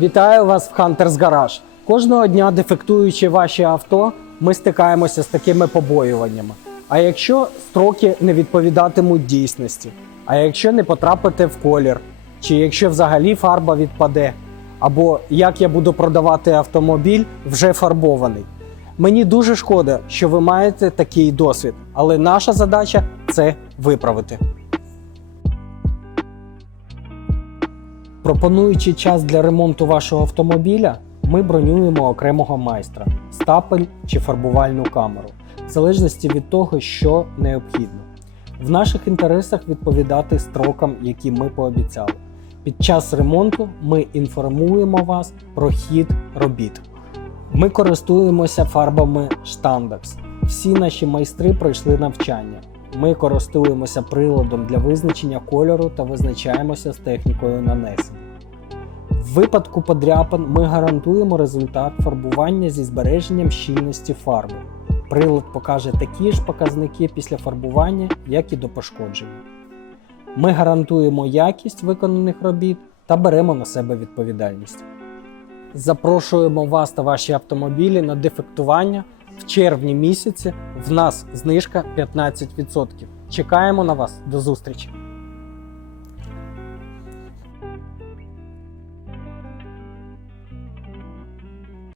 Вітаю вас в Hunters Garage. Кожного дня дефектуючи ваші авто, ми стикаємося з такими побоюваннями. А якщо строки не відповідатимуть дійсності, а якщо не потрапите в колір, чи якщо взагалі фарба відпаде, або як я буду продавати автомобіль вже фарбований. Мені дуже шкода, що ви маєте такий досвід, але наша задача це виправити. Пропонуючи час для ремонту вашого автомобіля, ми бронюємо окремого майстра, стапель чи фарбувальну камеру, в залежності від того, що необхідно. В наших інтересах відповідати строкам, які ми пообіцяли. Під час ремонту ми інформуємо вас про хід робіт. Ми користуємося фарбами Штандакс. Всі наші майстри пройшли навчання. Ми користуємося приладом для визначення кольору та визначаємося з технікою нанесення. В випадку подряпин ми гарантуємо результат фарбування зі збереженням щільності фарби. Прилад покаже такі ж показники після фарбування, як і до пошкодження. Ми гарантуємо якість виконаних робіт та беремо на себе відповідальність. Запрошуємо вас та ваші автомобілі на дефектування в червні місяці. В нас знижка 15%. Чекаємо на вас. До зустрічі!